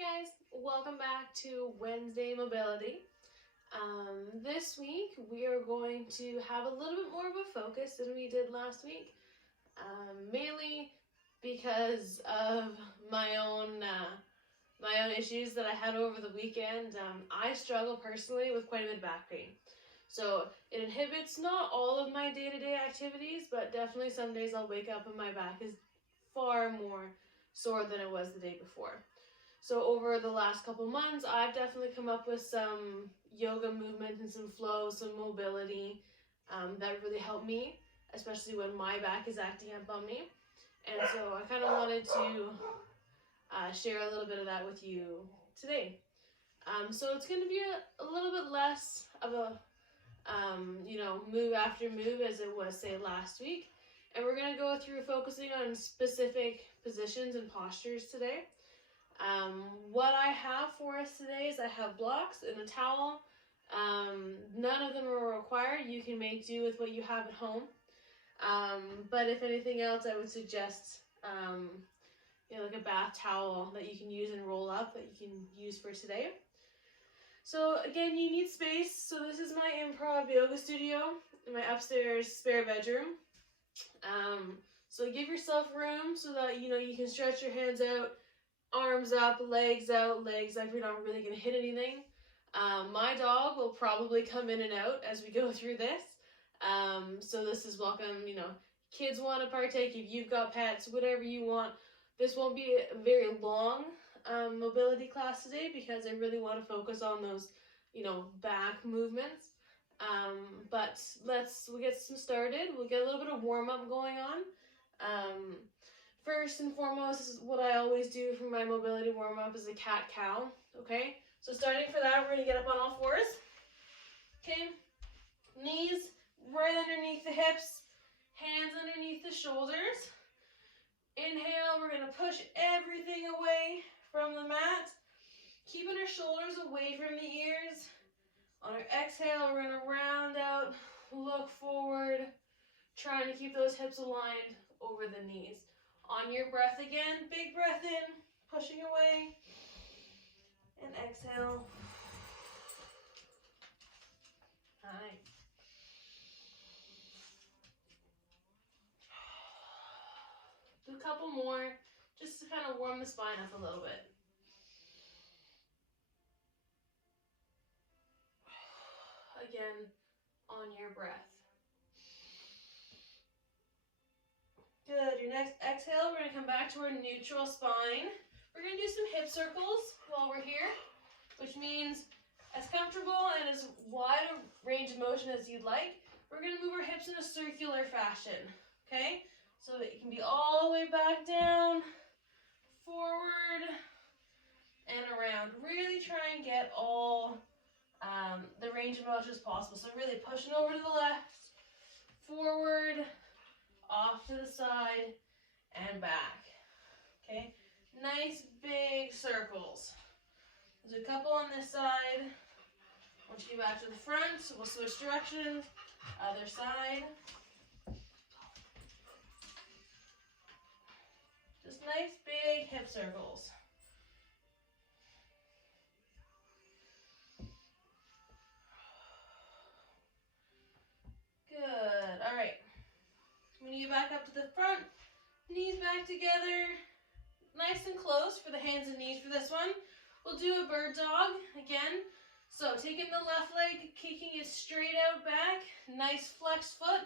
Hey guys, welcome back to Wednesday Mobility. This week we are going to have a little bit more of a focus than we did last week, mainly because of my own issues that I had over the weekend. I struggle personally with quite a bit of back pain, so it inhibits not all of my day-to-day activities, but definitely some days I'll wake up and my back is far more sore than it was the day before. So over the last couple months, I've definitely come up with some yoga movement and some flow, some mobility that really help me, especially when my back is acting up on me. And so I kind of wanted to share a little bit of that with you today. So it's going to be a little bit less of a, move after move as it was, say, last week. And we're going to go through focusing on specific positions and postures today. What I have for us today is I have blocks and a towel. None of them are required. You can make do with what you have at home. But if anything else, I would suggest like a bath towel that you can use and roll up that you can use for today. So again, you need space. So this is my improv yoga studio in my upstairs spare bedroom. So give yourself room so that you can stretch your hands out, arms up, legs out, legs up. You're not really going to hit anything. My dog will probably come in and out as we go through this. So this is welcome, kids want to partake. If you've got pets, whatever you want. This won't be a very long mobility class today because I really want to focus on those, back movements. But we'll get some started. We'll get a little bit of warm up going on. First and foremost, what I always do for my mobility warm-up is a cat-cow, okay? So starting for that, we're going to get up on all fours, okay? Knees right underneath the hips, hands underneath the shoulders. Inhale, we're going to push everything away from the mat, keeping our shoulders away from the ears. On our exhale, we're going to round out, look forward, trying to keep those hips aligned over the knees. On your breath again, big breath in, pushing away, and exhale. Nice. Do a couple more, just to kind of warm the spine up a little bit. Again, on your breath. Good. Your next exhale, we're going to come back to our neutral spine. We're going to do some hip circles while we're here, which means as comfortable and as wide a range of motion as you'd like. We're going to move our hips in a circular fashion, okay? So that it can be all the way back down, forward, and around. Really try and get all the range of motion as possible. So really pushing over to the left, forward, off to the side, and back. Okay, nice big circles. There's a couple on this side. Once you get back to the front, we'll switch directions. Other side. Just nice big hip circles. Good. All right. When you get back up to the front, knees back together, nice and close for the hands and knees for this one. We'll do a bird dog again. So taking the left leg, kicking it straight out back, nice flexed foot.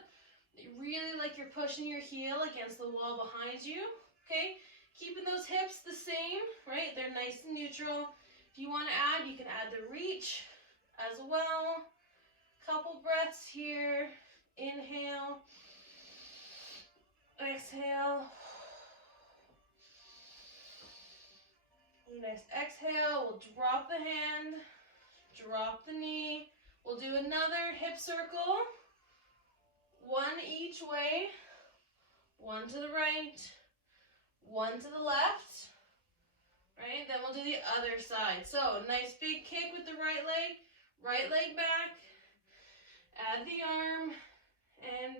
Really like you're pushing your heel against the wall behind you, okay? Keeping those hips the same, right? They're nice and neutral. If you want to add, you can add the reach as well. Couple breaths here. Inhale. Exhale. Next exhale, we'll drop the hand, drop the knee. We'll do another hip circle. One each way. One to the right, one to the left. Right? Then we'll do the other side. So nice big kick with the right leg back. Add the arm and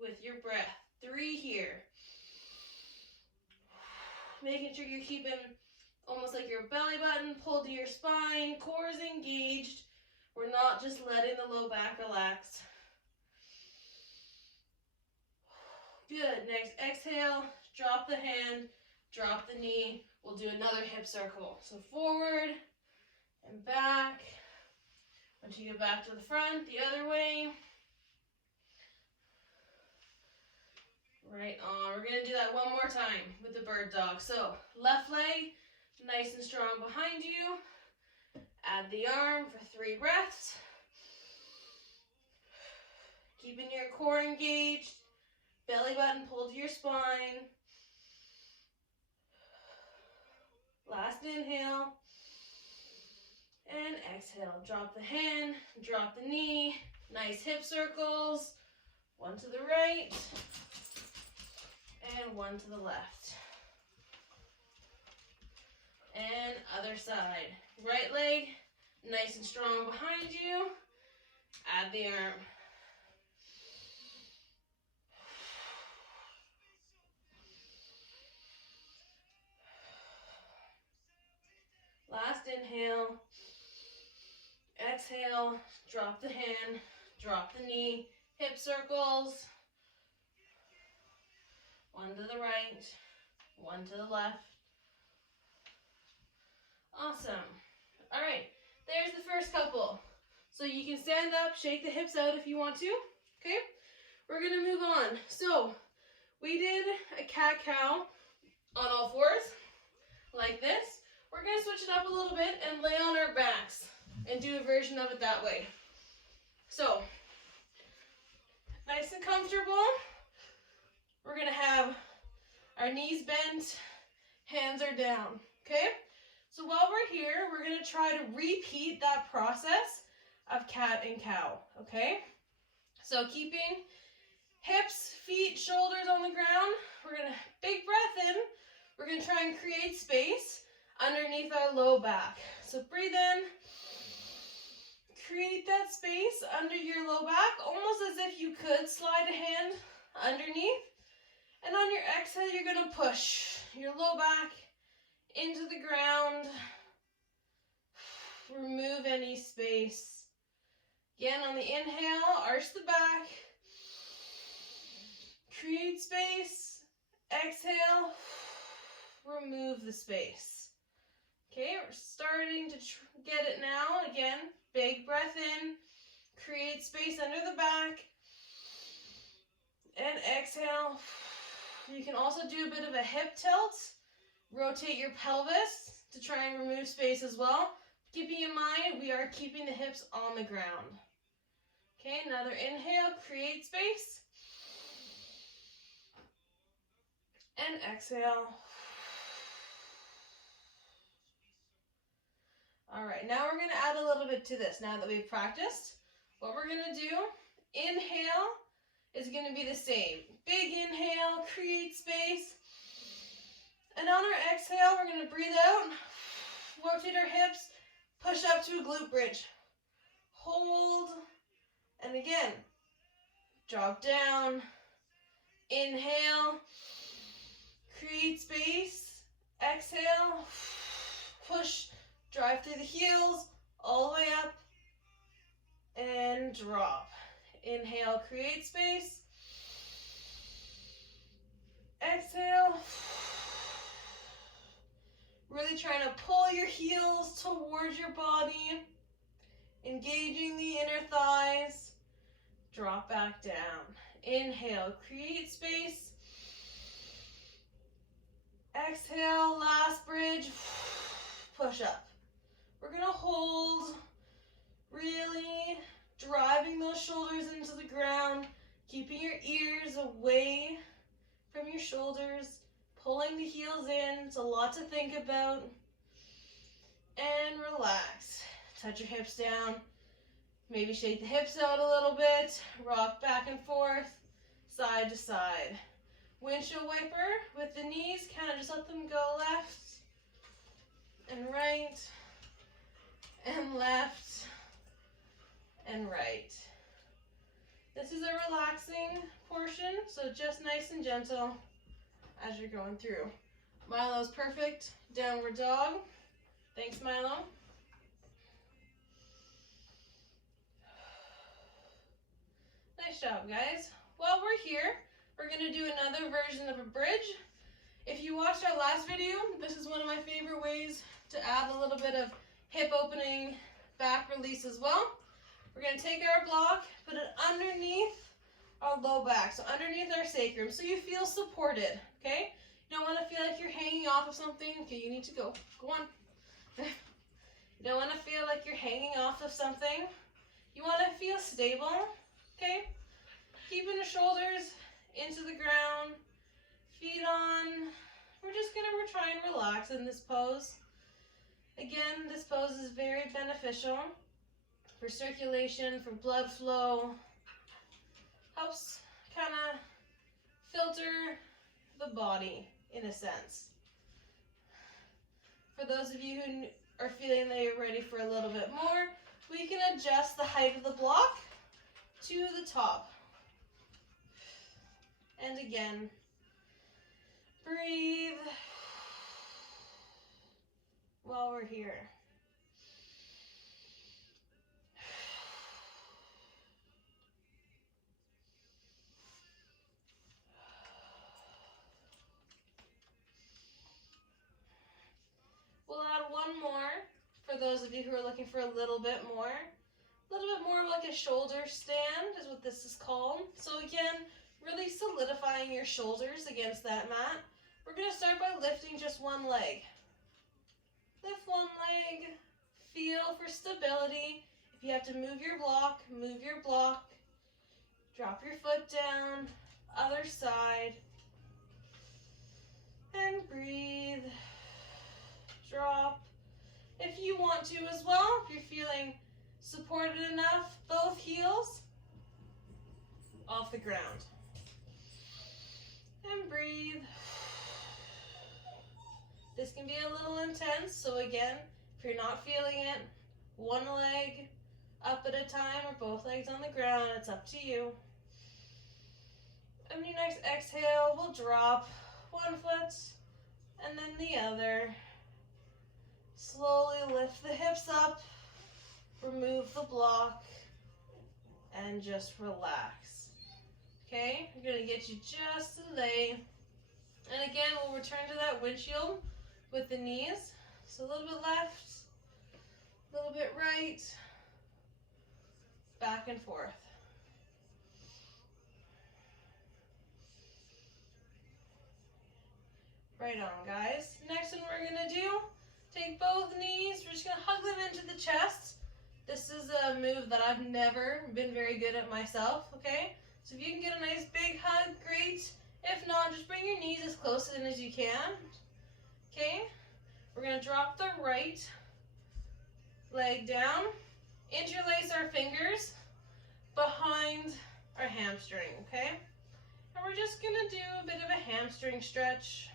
with your breath. 3 here. Making sure you're keeping almost like your belly button pulled to your spine, core is engaged. We're not just letting the low back relax. Good. Next, exhale, drop the hand, drop the knee. We'll do another hip circle. So forward and back. Once you get back to the front, the other way. Right on. We're going to do that one more time with the bird dog. So left leg, nice and strong behind you. Add the arm for 3 breaths. Keeping your core engaged. Belly button pulled to your spine. Last inhale. And exhale. Drop the hand, drop the knee. Nice hip circles. One to the right. And one to the left. And other side. Right leg, nice and strong behind you. Add the arm. Last inhale. Exhale, drop the hand, drop the knee, hip circles. One to the right, one to the left. Awesome. All right, there's the first couple. So you can stand up, shake the hips out if you want to. Okay, we're gonna move on. So we did a cat-cow on all fours, like this. We're gonna switch it up a little bit and lay on our backs and do a version of it that way. So, nice and comfortable. We're gonna have our knees bent, hands are down, okay? So while we're here, we're gonna try to repeat that process of cat and cow, okay? So keeping hips, feet, shoulders on the ground. We're gonna, big breath in. We're gonna try and create space underneath our low back. So breathe in. Create that space under your low back, almost as if you could slide a hand underneath. And on your exhale, you're gonna push your low back into the ground. Remove any space. Again, on the inhale, arch the back. Create space. Exhale, remove the space. Okay, we're starting to get it now. Again, big breath in. Create space under the back. And exhale. You can also do a bit of a hip tilt. Rotate your pelvis to try and remove space as well. Keeping in mind, we are keeping the hips on the ground. Okay, another inhale, create space. And exhale. All right, now we're gonna add a little bit to this now that we've practiced. What we're gonna do, inhale is gonna be the same. Big inhale, create space. And on our exhale, we're gonna breathe out, rotate our hips, push up to a glute bridge. Hold, and again, drop down, inhale, create space, exhale, push, drive through the heels, all the way up, and drop. Inhale, create space, exhale, really trying to pull your heels towards your body, engaging the inner thighs, drop back down. Inhale, create space, exhale, last bridge, push up. We're gonna hold, really driving those shoulders into the ground, keeping your ears away from your shoulders, pulling the heels in. It's a lot to think about. And relax. Touch your hips down. Maybe shake the hips out a little bit. Rock back and forth, side to side. Windshield wiper with the knees, kind of just let them go left and right and left and right. This is a relaxing portion, so just nice and gentle as you're going through. Milo's perfect. Downward dog. Thanks, Milo. Nice job, guys. While we're here, we're going to do another version of a bridge. If you watched our last video, this is one of my favorite ways to add a little bit of hip opening, back release as well. We're going to take our block, put it underneath our low back, so underneath our sacrum, so you feel supported, okay? You don't want to feel like you're hanging off of something. Okay, you need to go. Go on. You don't want to feel like you're hanging off of something. You want to feel stable, okay? Keeping the shoulders into the ground, feet on. We're just going to try and relax in this pose. Again, this pose is very beneficial for circulation, for blood flow. Helps kind of filter the body in a sense. For those of you who are feeling that you're ready for a little bit more, we can adjust the height of the block to the top. And again, breathe while we're here. We'll add one more for those of you who are looking for a little bit more. A little bit more of like a shoulder stand is what this is called. So again, really solidifying your shoulders against that mat. We're going to start by lifting just one leg. Lift one leg. Feel for stability. If you have to move your block, move your block. Drop your foot down. Other side. And breathe. Drop. If you want to as well, if you're feeling supported enough, both heels off the ground. And breathe. This can be a little intense, so again, if you're not feeling it, one leg up at a time or both legs on the ground, it's up to you. And your next exhale, we'll drop one foot and then the other. Slowly lift the hips up, remove the block, and just relax. Okay, I'm gonna get you just to lay. And again, we'll return to that windshield with the knees. So a little bit left, a little bit right, back and forth. Right on, guys. Next one we're gonna do, take both knees, we're just gonna hug them into the chest. This is a move that I've never been very good at myself, okay? So if you can get a nice big hug, great. If not, just bring your knees as close in as you can, okay? We're gonna drop the right leg down, interlace our fingers behind our hamstring, okay? And we're just gonna do a bit of a hamstring stretch.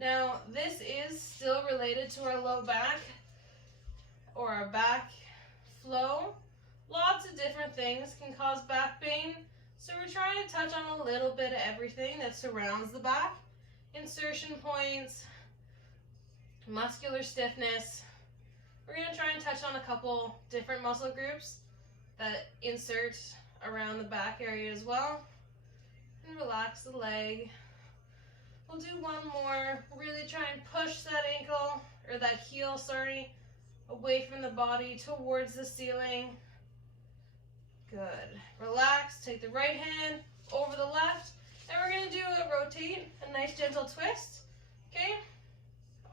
Now, this is still related to our low back or our back flow. Lots of different things can cause back pain, so we're trying to touch on a little bit of everything that surrounds the back. Insertion points, muscular stiffness. We're going to try and touch on a couple different muscle groups that insert around the back area as well. And relax the leg. We'll do one more. Really try and push that ankle, or that heel, sorry, away from the body towards the ceiling. Good. Relax. Take the right hand over the left. And we're going to do a rotate, a nice gentle twist. Okay?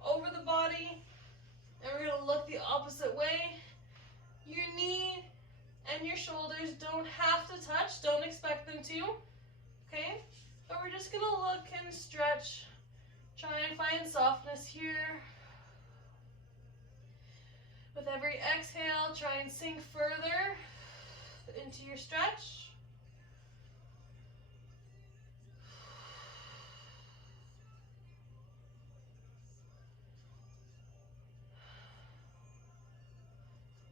Over the body. And we're going to look the opposite way. Your knee and your shoulders don't have to touch. Don't expect them to. Okay? But we're just going to look and stretch. Try and find softness here. With every exhale, try and sink further into your stretch.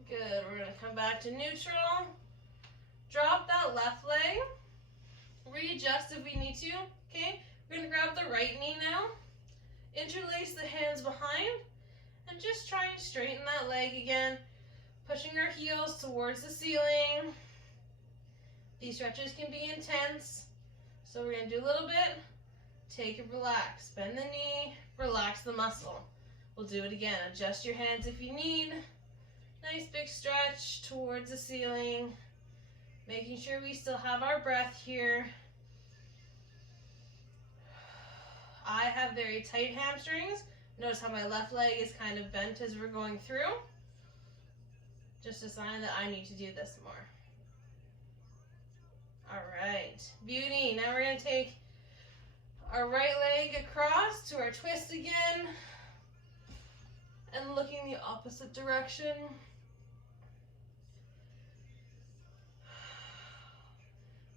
Good. We're going to come back to neutral. Drop that left leg. Readjust if we need to. Okay? We're going to grab the right knee now. Interlace the hands behind and just try and straighten that leg again, pushing our heels towards the ceiling. These stretches can be intense, so we're going to do a little bit. Take it, relax, bend the knee, relax the muscle. We'll do it again. Adjust your hands if you need. Nice big stretch towards the ceiling, making sure we still have our breath here. I have very tight hamstrings. Notice how my left leg is kind of bent as we're going through. Just a sign that I need to do this more. All right, beauty. Now we're going to take our right leg across to our twist again and looking the opposite direction.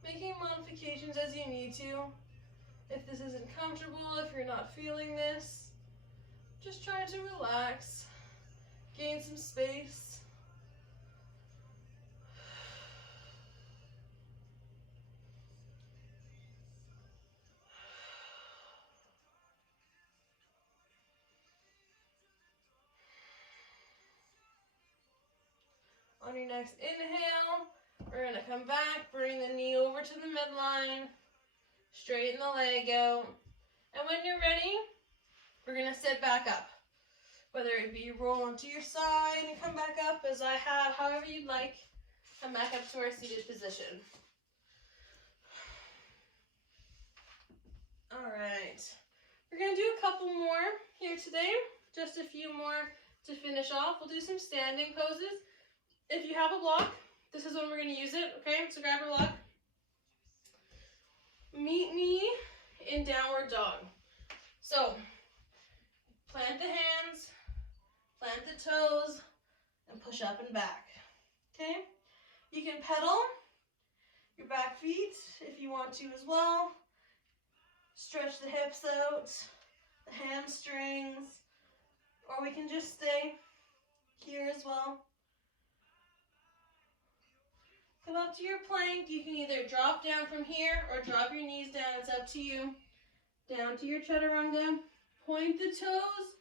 Making modifications as you need to. If this isn't comfortable, if you're not feeling this, just try to relax, gain some space. On your next inhale, we're going to come back, bring the knee over to the midline, straighten the leg out, and when you're ready, we're going to sit back up. Whether it be roll onto your side and come back up as I have, however you'd like, come back up to our seated position. All right, we're going to do a couple more here today, just a few more to finish off. We'll do some standing poses. If you have a block, this is when we're going to use it, okay? So grab your block. Meet me in downward dog. So, plant the hands, plant the toes, and push up and back, okay? You can pedal your back feet if you want to as well. Stretch the hips out, the hamstrings, or we can just stay here as well. Come up to your plank. You can either drop down from here or drop your knees down. It's up to you. Down to your chaturanga. Point the toes.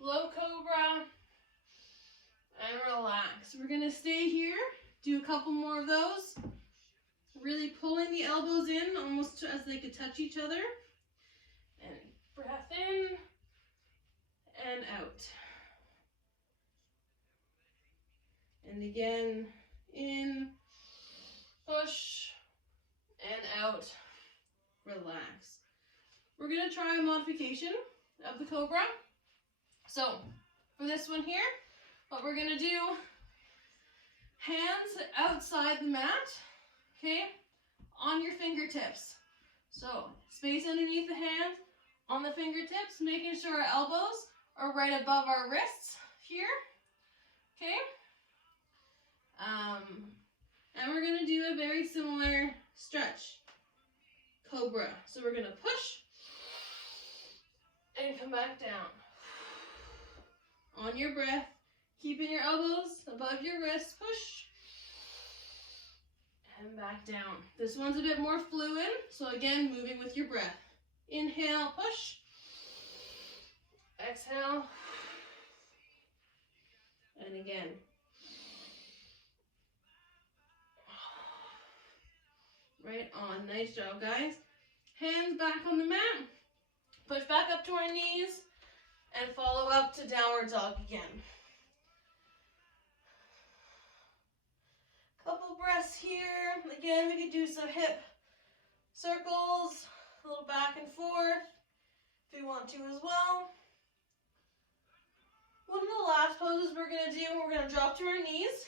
Low cobra. And relax. We're going to stay here. Do a couple more of those. Really pulling the elbows in almost as they could touch each other. And breath in and out. And again, in. Push and out. Relax. We're going to try a modification of the cobra. So, for this one here, what we're going to do, hands outside the mat, okay, on your fingertips. So, space underneath the hand, on the fingertips, making sure our elbows are right above our wrists here, okay? And we're going to do a very similar stretch, cobra. So we're going to push and come back down. On your breath, keeping your elbows above your wrists, push and back down. This one's a bit more fluid, so again, moving with your breath. Inhale, push. Exhale. And again. Right on. Nice job, guys. Hands back on the mat. Push back up to our knees and follow up to downward dog again. Couple breaths here. Again, we could do some hip circles, a little back and forth if you want to as well. One of the last poses we're going to do, we're going to drop to our knees.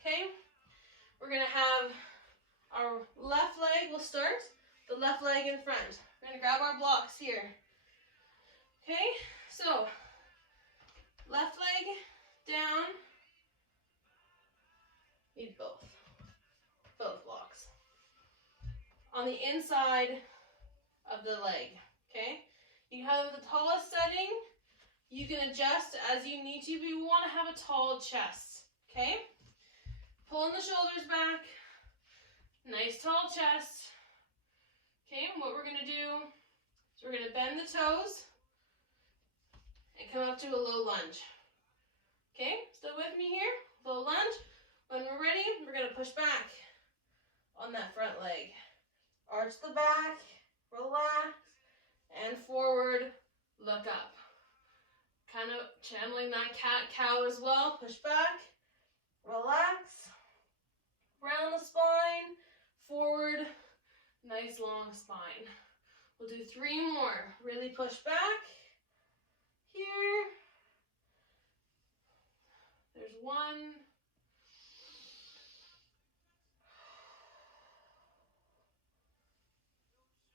Okay? We're going to have our left leg, we'll start, the left leg in front. We're going to grab our blocks here. Okay, so left leg down, need both blocks. On the inside of the leg, okay? You have the tallest setting, you can adjust as you need to, but you want to have a tall chest, okay? Pulling the shoulders back. Nice tall chest. Okay, and what we're going to do is we're going to bend the toes, come up to a low lunge. Okay, still with me here? Low lunge. When we're ready, we're gonna push back on that front leg. Arch the back, relax, and forward, look up. Kind of channeling that cat-cow as well. Push back, relax, round the spine, forward, nice long spine. We'll do 3 more. Really push back. Here. There's 1.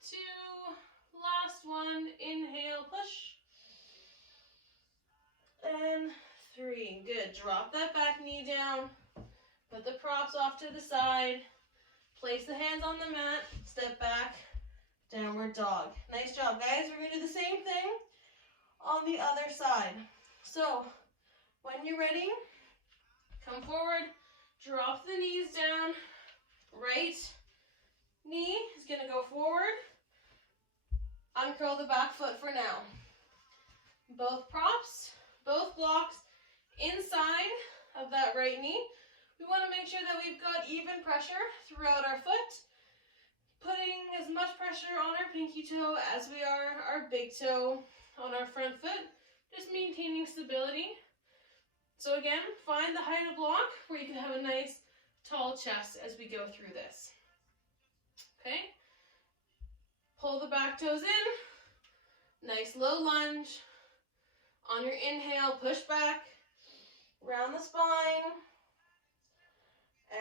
2. Last one. Inhale, push. And 3. Good. Drop that back knee down. Put the props off to the side. Place the hands on the mat. Step back. Downward dog. Nice job, guys. We're going to do the same thing on the other side. So, when you're ready, come forward. Drop the knees down. Right knee is going to go forward. Uncurl the back foot for now. Both props, both blocks inside of that right knee. We want to make sure that we've got even pressure throughout our foot, putting as much pressure on our pinky toe as we are our big toe on our front foot, just maintaining stability. So again, find the height of block where you can have a nice tall chest as we go through this. Okay? Pull the back toes in, nice low lunge. On your inhale, push back, round the spine.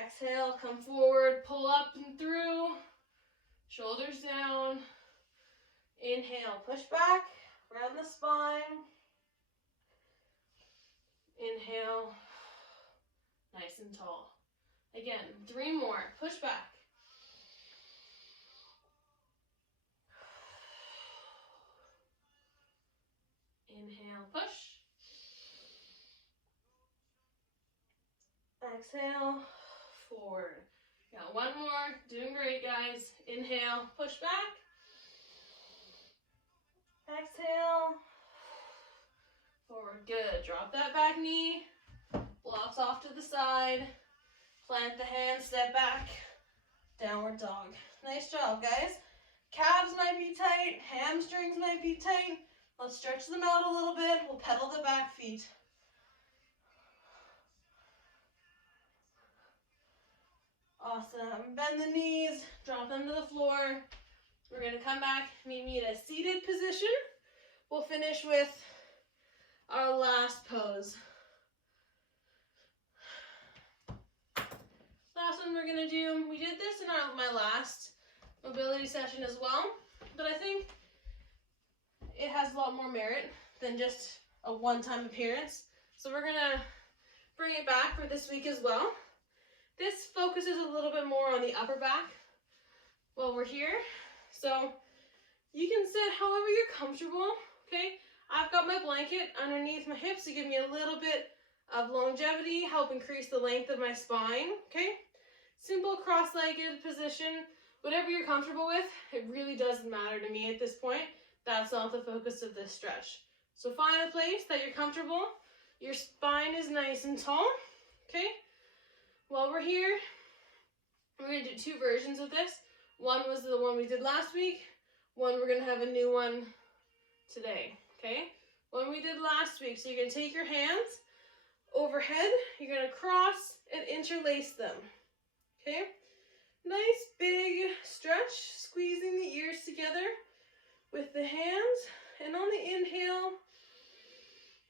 Exhale, come forward, pull up and through, shoulders down. Inhale, push back, round the spine. Inhale, nice and tall. Again, 3 more, push back. Inhale, push. Exhale, forward. Got 1 more. Doing great, guys. Inhale, push back. Exhale, forward. Good. Drop that back knee. Blocks off to the side. Plant the hand, step back. Downward dog. Nice job, guys. Calves might be tight. Hamstrings might be tight. Let's stretch them out a little bit. We'll pedal the back feet. Awesome. Bend the knees, drop them to the floor. We're going to come back, meet me in a seated position. We'll finish with our last pose. Last one we're going to do, we did this in my last mobility session as well, but I think it has a lot more merit than just a one-time appearance. So we're going to bring it back for this week as well. This focuses a little bit more on the upper back while we're here. So you can sit however you're comfortable, okay? I've got my blanket underneath my hips to give me a little bit of longevity, help increase the length of my spine, okay? Simple cross-legged position, whatever you're comfortable with. It really doesn't matter to me at this point. That's not the focus of this stretch. So find a place that you're comfortable. Your spine is nice and tall, okay? While we're here, we're going to do 2 versions of this. One was the one we did last week. One, we're going to have a new one today, okay? One we did last week. So you're going to take your hands overhead. You're going to cross and interlace them, okay? Nice big stretch, squeezing the ears together with the hands. And on the inhale,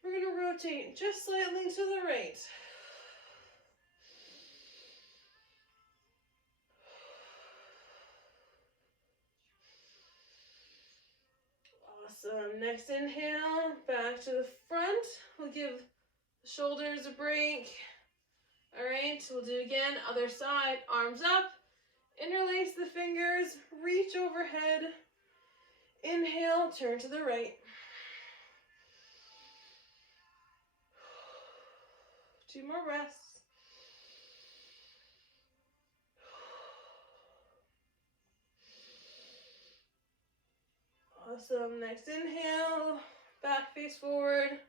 we're going to rotate just slightly to the right. Awesome. Next inhale, back to the front. We'll give the shoulders a break. All right, we'll do again. Other side, arms up. Interlace the fingers, reach overhead. Inhale, turn to the right. 2 more breaths. Awesome. Next inhale, back face forward.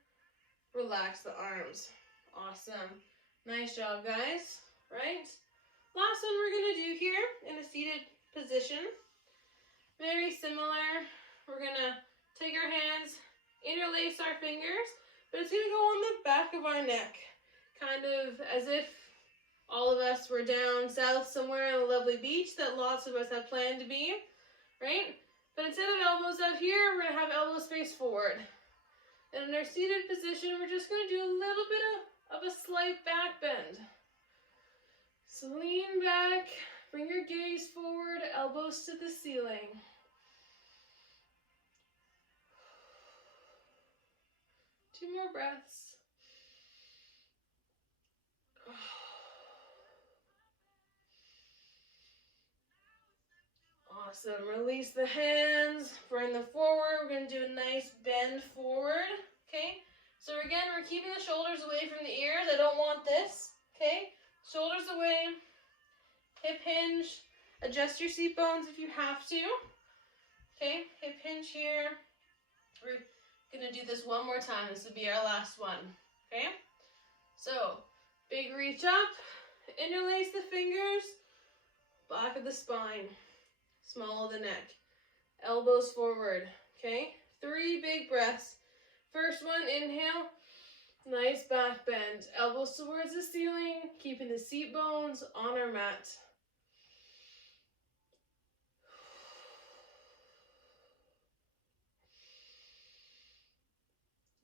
relax the arms. Awesome. Nice job, guys. Right? Last one we're going to do here in a seated position. Very similar. We're going to take our hands, interlace our fingers, but it's going to go on the back of our neck. Kind of as if all of us were down south somewhere on a lovely beach that lots of us have planned to be, right? But instead of elbows out here, we're going to have elbows face forward. And in our seated position, we're just going to do a little bit of a slight back bend. So lean back, bring your gaze forward, elbows to the ceiling. Two more breaths. Awesome. Release the hands, bring them forward. We're going to do a nice bend forward, okay? So again, we're keeping the shoulders away from the ears. I don't want this, okay? Shoulders away, hip hinge. Adjust your seat bones if you have to, okay? Hip hinge here. We're going to do this one more time. This will be our last one, okay? So, big reach up, interlace the fingers, back of the spine. Small of the neck. Elbows forward. Okay? 3 big breaths. First one, inhale. Nice back bend. Elbows towards the ceiling, keeping the seat bones on our mat.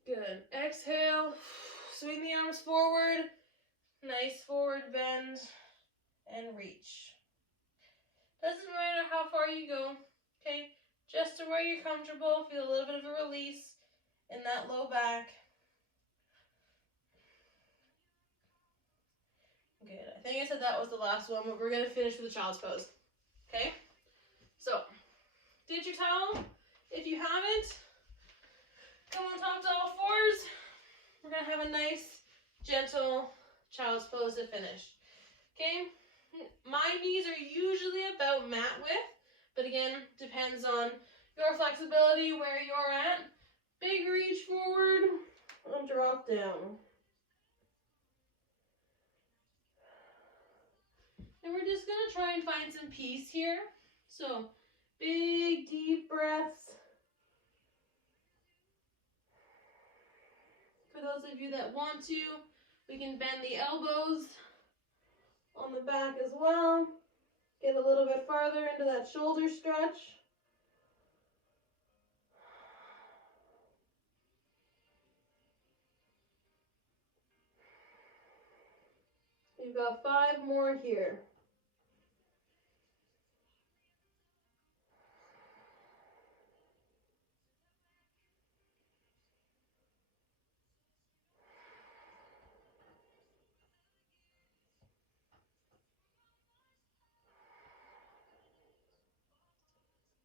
Good. Exhale. Swing the arms forward. Nice forward bend. And reach. Doesn't matter how far you go, okay? Just to where you're comfortable, feel a little bit of a release in that low back. Good. I think I said that was the last one, but we're going to finish with the child's pose, okay? So, ditch your towel. If you haven't, come on top to all fours. We're going to have a nice, gentle child's pose to finish, okay? My knees are usually about mat width, but again, depends on your flexibility, where you're at. Big reach forward and drop down. And we're just going to try and find some peace here. So, big, deep breaths. For those of you that want to, we can bend the elbows on the back as well. Get a little bit farther into that shoulder stretch. We've got 5 more here.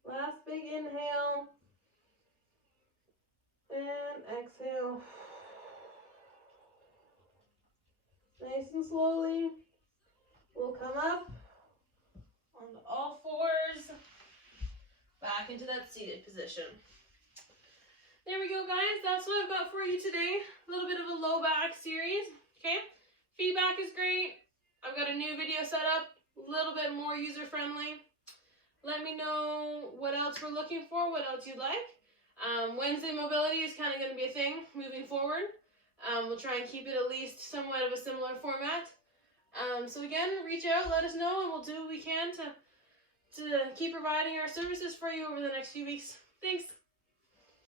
Last big inhale. And exhale. Nice and slowly. We'll come up onto all fours. Back into that seated position. There we go, guys. That's what I've got for you today. A little bit of a low back series. Okay? Feedback is great. I've got a new video set up. A little bit more user-friendly. Let me know what else we're looking for, what else you'd like. Wednesday mobility is kind of going to be a thing moving forward. We'll try and keep it at least somewhat of a similar format. So again, reach out, let us know, and we'll do what we can to keep providing our services for you over the next few weeks. Thanks.